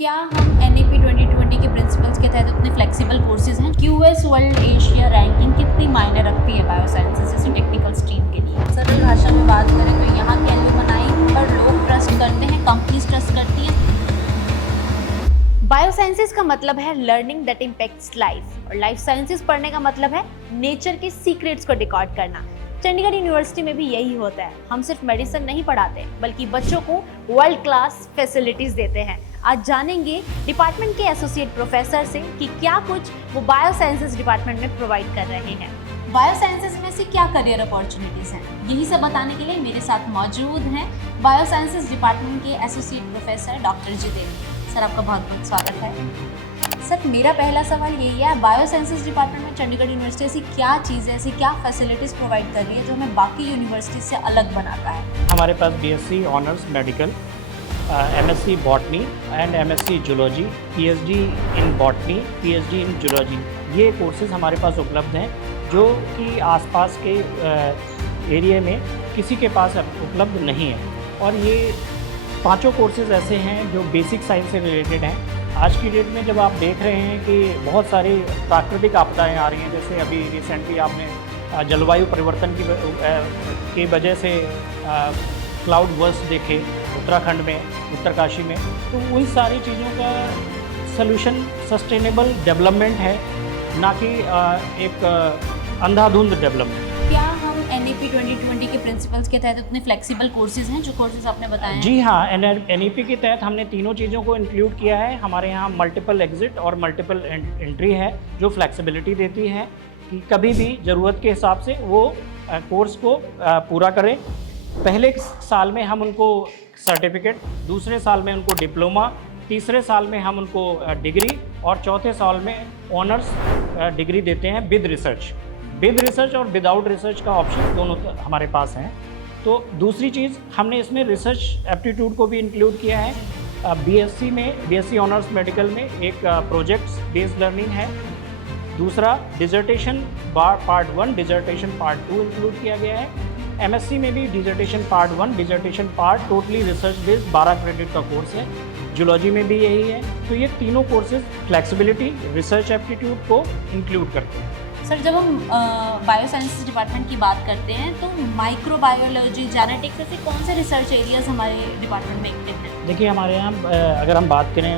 क्या हम NAP 2020 के प्रिंसिपल्स के तहत उतने फ्लेक्सिबल कोर्सेज हैं? QS वर्ल्ड एशिया रैंकिंग कितनी मायने रखती है बायोसाइंसेज जैसे टेक्निकल स्ट्रीम के लिए? सरल भाषा में बात करें तो यहाँ के एल्यूमनाई पर लोग ट्रस्ट करते हैं, कंपनीज ट्रस्ट करती हैं। बायोसाइंसेज का मतलब है लर्निंग दैट इम्पैक्ट्स लाइफ, और लाइफ साइंसेज पढ़ने का मतलब है नेचर के सीक्रेट्स को डिकोड करना। चंडीगढ़ यूनिवर्सिटी में भी यही होता है। हम सिर्फ मेडिसिन नहीं पढ़ाते बल्कि बच्चों को वर्ल्ड क्लास फैसिलिटीज देते हैं। आज जानेंगे डिपार्टमेंट के एसोसिएट प्रोफेसर से कि क्या कुछ वो बायोसाइंसेज डिपार्टमेंट में प्रोवाइड कर रहे हैं। बायोसाइंसेज में से क्या करियर अपॉर्चुनिटीज हैं, यही सब बताने के लिए मेरे साथ मौजूद हैं बायोसाइंसेज डिपार्टमेंट के associate professor doctor Jitendra. Sir, आपका बहुत बहुत स्वागत है। सर, मेरा पहला सवाल यही है, बायोसाइंसेज डिपार्टमेंट में चंडीगढ़ यूनिवर्सिटी ऐसी क्या चीज़ है, ऐसी क्या फैसिलिटीज़ प्रोवाइड कर रही है जो हमें बाकी यूनिवर्सिटी से अलग बनाता है? हमारे पास BSc honours medical, MSc botany and MSc zoology, PhD in botany, PhD in zoology, ये कोर्सेज हमारे पास उपलब्ध हैं जो कि आसपास के एरिया में किसी के पास उपलब्ध नहीं है। और ये पांचों कोर्सेज ऐसे हैं जो बेसिक साइंस से रिलेटेड हैं। आज की डेट में जब आप देख रहे हैं कि बहुत सारी प्राकृतिक आपदाएं आ रही हैं, जैसे अभी रिसेंटली आपने जलवायु परिवर्तन की वजह से क्लाउड बर्स्ट देखे उत्तराखंड में, उत्तरकाशी में, तो उन सारी चीज़ों का सलूशन सस्टेनेबल डेवलपमेंट है, ना कि एक अंधाधुंध डेवलपमेंट। क्या हम NAP 2020 के प्रिंसिपल्स के तहत उतने फ्लेक्सिबल कोर्सेज हैं जो कोर्सेज आपने बताए हैं? जी हाँ, NAP के तहत हमने तीनों चीज़ों को इंक्लूड किया है। हमारे यहाँ मल्टीपल एग्जिट और मल्टीपल एंट्री है जो फ्लेक्सिबिलिटी देती है कि कभी भी ज़रूरत के हिसाब से वो कोर्स को पूरा करें। पहले साल में हम उनको सर्टिफिकेट, दूसरे साल में उनको डिप्लोमा, तीसरे साल में हम उनको डिग्री और चौथे साल में ऑनर्स डिग्री देते हैं विद रिसर्च और विदाउट रिसर्च का ऑप्शन दोनों हमारे पास हैं। तो दूसरी चीज़, हमने इसमें रिसर्च एप्टीट्यूड को भी इंक्लूड किया है। BSc ऑनर्स मेडिकल में एक प्रोजेक्ट्स बेस्ड लर्निंग है। दूसरा dissertation part 1, dissertation part 2 include किया गया है। MSc में भी dissertation part 1, dissertation part totally research based 12 credit का कोर्स है। जूलॉजी में भी यही है। तो ये तीनों कोर्सेज फ्लेक्सिबिलिटी, रिसर्च एप्टीट्यूड को इंक्लूड करते हैं। सर, जब हम बायोसाइंसेज डिपार्टमेंट की बात करते हैं तो माइक्रोबायोलॉजी, जेनेटिक्स ऐसे कौन से रिसर्च एरियाज हमारे डिपार्टमेंट में एक्टिव हैं? देखिए, हमारे यहाँ अगर हम बात करें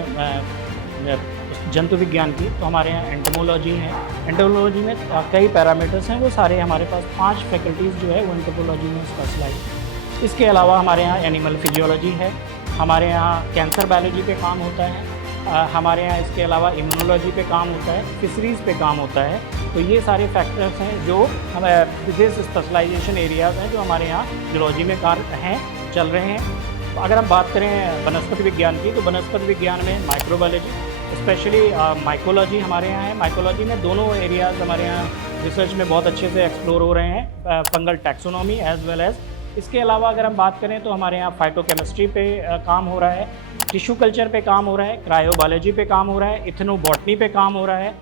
जंतु विज्ञान की, तो हमारे यहाँ एंटोमोलॉजी है। एंटोमोलॉजी में कई पैरामीटर्स हैं, वो सारे हमारे पास 5 फैकल्टीज़ जो है वो एंटोमोलॉजी में स्पेशलाइज। इसके अलावा हमारे यहाँ एनिमल फिजियोलॉजी है, हमारे यहाँ कैंसर बायोलॉजी पे काम होता है, हमारे यहाँ इसके अलावा इम्यूनोलॉजी पे काम होता है, फिशरीज़ पे काम होता है। तो ये सारे फैक्टर्स हैं जो हम विशेष स्पेशलाइजेशन एरियाज़ हैं जो हमारे यहाँ जूलॉजी में कार्य हैं, चल रहे हैं। तो अगर हम बात करें वनस्पति विज्ञान की, तो वनस्पति विज्ञान में माइक्रोबायोलॉजी, स्पेशली माइकोलॉजी हमारे यहाँ है। माइकोलॉजी में दोनों एरियाज़ हमारे यहाँ रिसर्च में बहुत अच्छे से एक्सप्लोर हो रहे हैं, fungal taxonomy as well as. इसके अलावा अगर हम बात करें तो हमारे यहाँ फाइटोकेमिस्ट्री पे काम हो रहा है, टिश्यू कल्चर पे काम हो रहा है, क्रायोबायोलॉजी पे काम हो रहा है, इथनोबॉटनी पे काम हो रहा है,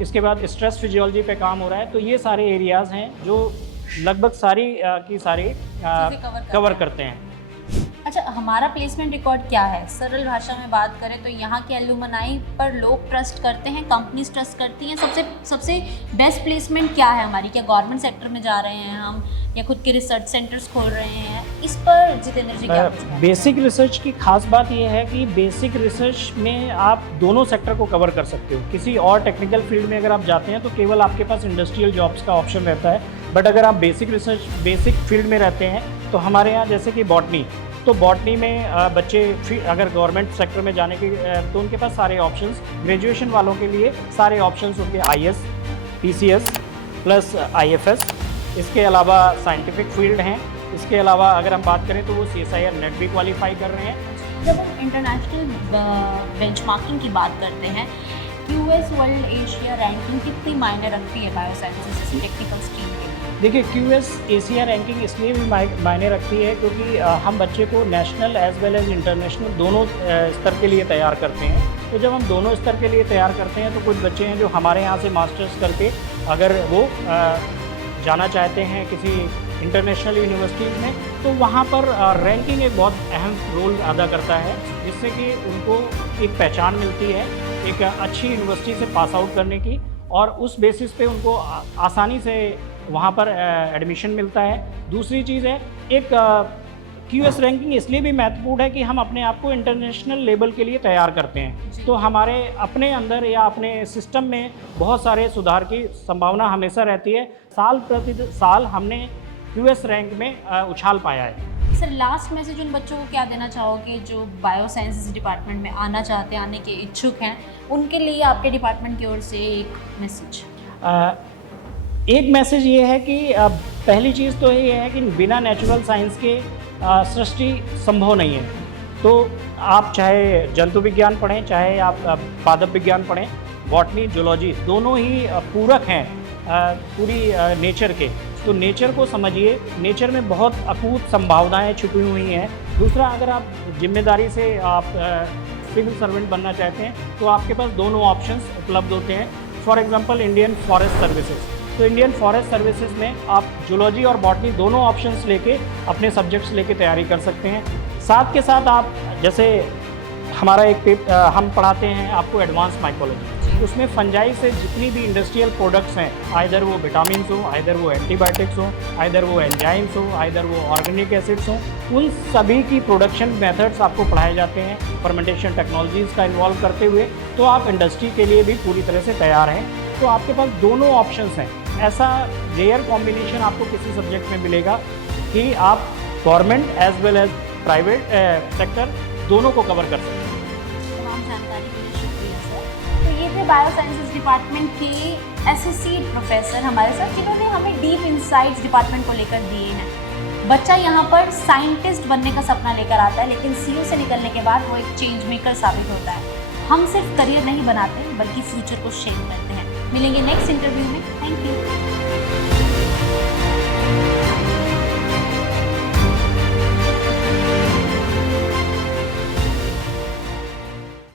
इसके बाद स्ट्रेस फिजियोलॉजी पे काम हो रहा है। तो ये सारे एरियाज़ हैं जो लगभग सारी की सारी कवर करते हैं। अच्छा, हमारा प्लेसमेंट रिकॉर्ड क्या है? सरल भाषा में बात करें तो यहाँ के एल्यूमनाई पर लोग ट्रस्ट करते हैं, कंपनीज ट्रस्ट करती हैं। सबसे बेस्ट प्लेसमेंट क्या है हमारी? क्या गवर्नमेंट सेक्टर में जा रहे हैं हम, या खुद के रिसर्च सेंटर्स खोल रहे हैं? इस पर जितेंद्र जी क्या कुछ है? बेसिक रिसर्च की खास बात यह है कि बेसिक रिसर्च में आप दोनों सेक्टर को कवर कर सकते हो। किसी और टेक्निकल फील्ड में अगर आप जाते हैं तो केवल आपके पास इंडस्ट्रियल जॉब्स का ऑप्शन रहता है। बट अगर आप बेसिक फील्ड में रहते हैं तो हमारे यहाँ जैसे कि बॉटनी, तो बॉटनी में बच्चे अगर गवर्नमेंट सेक्टर में जाने के तो उनके पास सारे ऑप्शंस, ग्रेजुएशन वालों के लिए सारे ऑप्शंस उनके IS, PCS प्लस IFS। इसके अलावा साइंटिफिक फील्ड हैं। इसके अलावा अगर हम बात करें तो वो CSIR नेट भी क्वालिफाई कर रहे हैं। जब हम इंटरनेशनल बेंचमार्किंग की बात करते हैं, QS वर्ल्ड एशिया रैंकिंग कितनी मायने रखती है बायोसाइंसेज जैसी टेक्निकल स्ट्रीम के लिए? देखिए, QS एशिया रैंकिंग इसलिए भी मायने रखती है क्योंकि हम बच्चे को national as well as international दोनों स्तर के लिए तैयार करते हैं। तो जब हम दोनों स्तर के लिए तैयार करते हैं तो कुछ बच्चे हैं जो हमारे यहाँ से मास्टर्स करके अगर वो जाना चाहते हैं किसी इंटरनेशनल यूनिवर्सिटीज़ में, तो वहाँ पर रैंकिंग एक बहुत अहम रोल अदा करता है, जिससे कि उनको एक पहचान मिलती है एक अच्छी यूनिवर्सिटी से पास आउट करने की, और उस बेसिस पे उनको आसानी से वहाँ पर एडमिशन मिलता है। दूसरी चीज़ है, एक QS रैंकिंग इसलिए भी महत्वपूर्ण है कि हम अपने आप को इंटरनेशनल लेवल के लिए तैयार करते हैं, तो हमारे अपने अंदर या अपने सिस्टम में बहुत सारे सुधार की संभावना हमेशा रहती है। साल प्रति साल हमने QS रैंक में उछाल पाया है। सर, लास्ट मैसेज उन बच्चों को क्या देना चाहोगे जो बायो साइंसेज डिपार्टमेंट में आना चाहते हैं, आने के इच्छुक हैं, उनके लिए आपके डिपार्टमेंट की ओर से एक मैसेज? एक मैसेज ये है कि पहली चीज़ तो ये है कि बिना नेचुरल साइंस के सृष्टि संभव नहीं है। तो आप चाहे जंतु विज्ञान पढ़ें, चाहे आप पादप विज्ञान पढ़ें, बॉटनी, जूलॉजी दोनों ही पूरक हैं पूरी नेचर के। तो नेचर को समझिए, नेचर में बहुत अकूत संभावनाएं छुपी हुई हैं। दूसरा, अगर आप जिम्मेदारी से आप सिविल सर्वेंट बनना चाहते हैं तो आपके पास दोनों ऑप्शंस उपलब्ध होते हैं। For example Indian forest services, तो इंडियन फॉरेस्ट सर्विसेज में आप जूलॉजी और बॉटनी दोनों ऑप्शंस लेके अपने सब्जेक्ट्स लेके तैयारी कर सकते हैं। साथ के साथ आप जैसे हमारा हम पढ़ाते हैं आपको एडवांस माइकोलॉजी, उसमें फंजाई से जितनी भी इंडस्ट्रियल प्रोडक्ट्स हैं, आइदर वो विटामिन्स हो, आइदर वो एंटीबायोटिक्स हो, आइदर वो एंजाइम्स हो, आइदर वो ऑर्गेनिक एसिड्स हो, उन सभी की प्रोडक्शन मेथड्स आपको पढ़ाए जाते हैं फर्मेंटेशन टेक्नोलॉजीज़ का इन्वॉल्व करते हुए। तो आप इंडस्ट्री के लिए भी पूरी तरह से तैयार हैं। तो आपके पास दोनों ऑप्शंस हैं। ऐसा रेयर कॉम्बिनेशन आपको किसी सब्जेक्ट में मिलेगा कि आप government as well as private sector दोनों को कवर कर सकते हैं। तमाम जानकारी के लिए शुक्रिया सर। तो ये थे बायो साइंसेज डिपार्टमेंट के एसोसिएट प्रोफेसर हमारे साथ, जिन्होंने हमें डीप इंसाइट्स डिपार्टमेंट को लेकर दिए हैं। बच्चा यहाँ पर साइंटिस्ट बनने का सपना लेकर आता है, लेकिन CU से निकलने के बाद वो एक चेंज मेकर साबित होता है। हम सिर्फ करियर नहीं बनाते बल्कि फ्यूचर को शेप करते हैं। मिलेंगे नेक्स्ट इंटरव्यू में। Thank you.